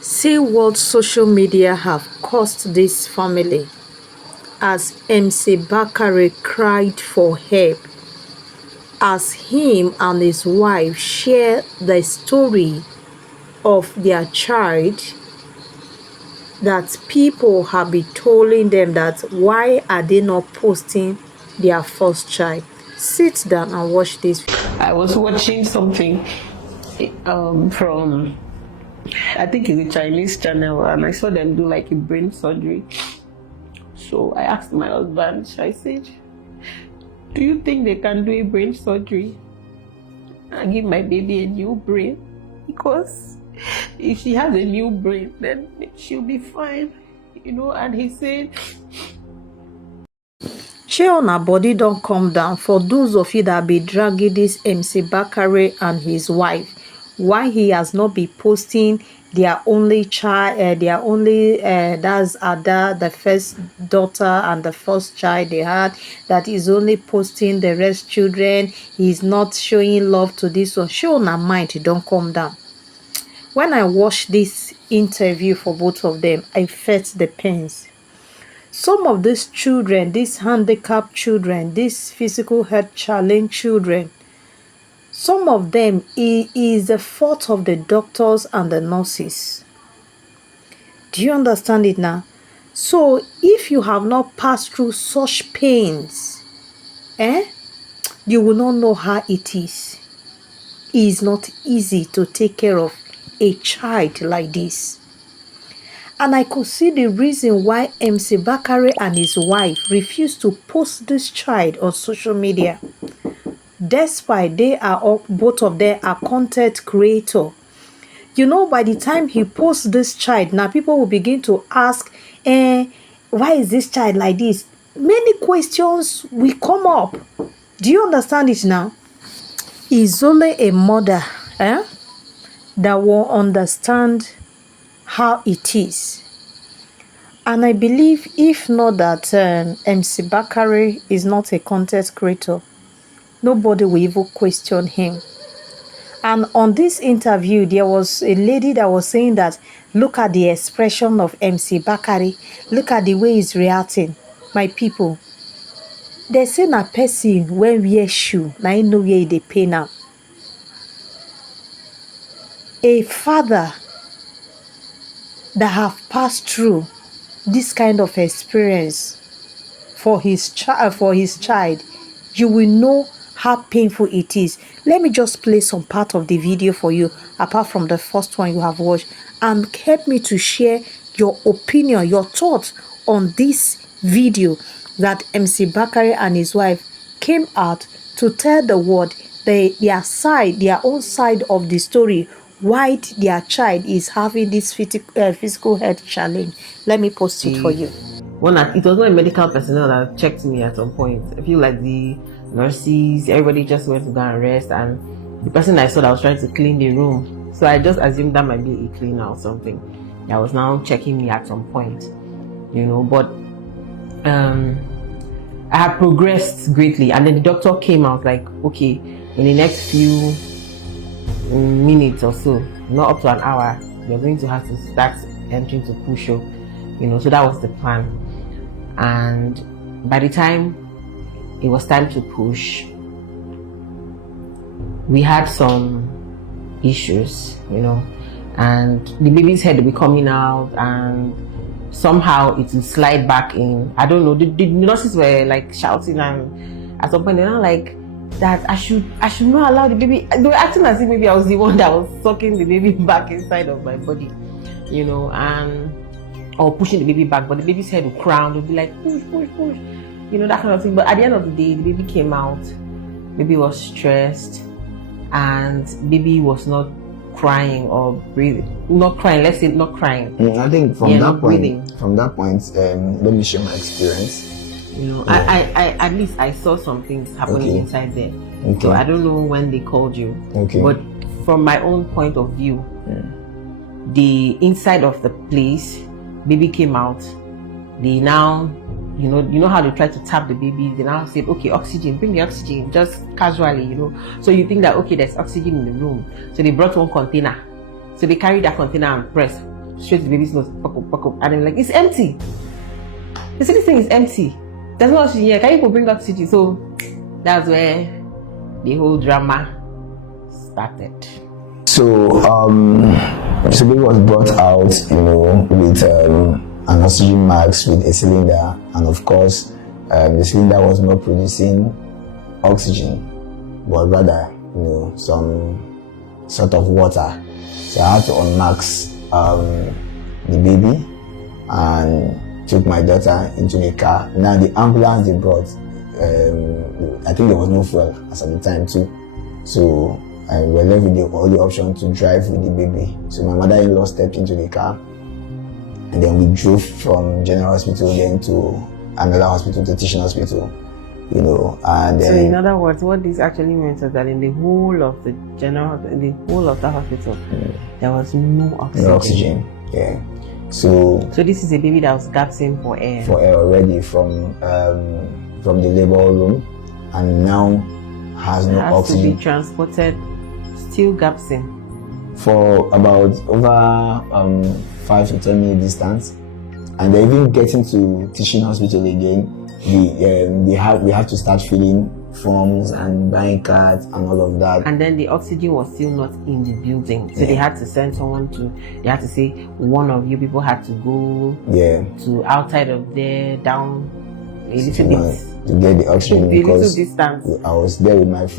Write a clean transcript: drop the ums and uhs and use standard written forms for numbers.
See what social media have cost this family as Mbakara cried for help as him and his wife share the story of their child, that people have been telling them that why are they not posting their first child. Sit down and watch this. I was watching something from, I think it's a Chinese channel, and I saw them do like a brain surgery. So I asked my husband, I said, do you think they can do a brain surgery and give my baby a new brain? Because if she has a new brain, then she'll be fine, and he said, Shey una body don't come down for those of you that be dragging this Mbakara and his wife, why he has not been posting their only child, that's Ada, the first daughter and the first child they had, that is only posting the rest children. He's not showing love to this one. Shey una mind don't come down. When I watched this interview for both of them, I felt the pains. Some of these children, these handicapped children, these physical health challenge children, some of them, it is the fault of the doctors and the nurses. Do you understand it now? So if you have not passed through such pains, you will not know how it is. It is not easy to take care of a child like this. And I could see the reason why Mbakara and his wife refused to post this child on social media. Despite both of them are content creator. By the time he posts this child, now people will begin to ask, why is this child like this? Many questions will come up. Do you understand it now? It's only a mother that will understand how it is. And I believe if not that Mbakara is not a content creator, nobody will even question him. And on this interview, there was a lady that was saying that, look at the expression of Mbakara, look at the way he's reacting. My people, they say na person when wear shoe, na I know where they pay now. A father that have passed through this kind of experience for his child, you will know how painful it is. Let me just play some part of the video for you, apart from the first one you have watched, and help me to share your opinion, your thoughts on this video that Mbakara and his wife came out to tell the world their own side of the story, why their child is having this physical health challenge. Let me post it for you. It was not a medical personnel that checked me at some point. I feel like the nurses, everybody just went to go and rest, and the person I saw that was trying to clean the room, so I just assumed that might be a cleaner or something that was now checking me at some point, but I have progressed greatly. And then the doctor came out like, okay, in the next few minutes or so, not up to an hour, you're going to have to start entering to push up, so that was the plan. And by the time it was time to push, we had some issues, and the baby's head will be coming out, and somehow it will slide back in. I don't know, the nurses were like shouting, and at some point they're not like that I should not allow the baby. They were acting as if maybe I was the one that was sucking the baby back inside of my body, or pushing the baby back, but the baby's head would crown, would be like push, that kind of thing. But at the end of the day, the baby came out. Baby was stressed, and baby was not crying or breathing. Not crying, let's say not crying. I think from that point, let me share my experience. I at least I saw some things happening inside there. Okay. So I don't know when they called you. Okay. But from my own point of view, the inside of the place, baby came out. They now, you know how they try to tap the baby. They now said, okay, oxygen, bring the oxygen, just casually, So you think that, okay, there's oxygen in the room. So they brought one container. So they carried that container and press. straight to the baby's nose, pack up. And I'm like, it's empty. They say this thing is empty. There's no oxygen here. Can you go bring oxygen? So that's where the whole drama started. So so baby was brought out, with an oxygen mask with a cylinder, and of course the cylinder was not producing oxygen, but rather some sort of water. So I had to unmask the baby and took my daughter into the car. Now the ambulance they brought, I think there was no fuel as at the time too, so I were left with the only option to drive with the baby. So my mother-in-law stepped into the car, and then we drove from General Hospital then to another hospital, to Teaching Hospital, and then. So in other words, what this actually means is that in the whole of the hospital, there was no oxygen. No oxygen, yeah. So this is a baby that was gasping for air. For air already from the labor room, and now has no oxygen. To be transported, still gasping. For about over 5 to 10 minute distance, and they're even getting to Teaching Hospital again. We have to start filling forms and buying cards and all of that. And then the oxygen was still not in the building, so they had to send someone to. They had to say one of you people had to go to outside of there, down a little bit to get the oxygen because I was there with my friend.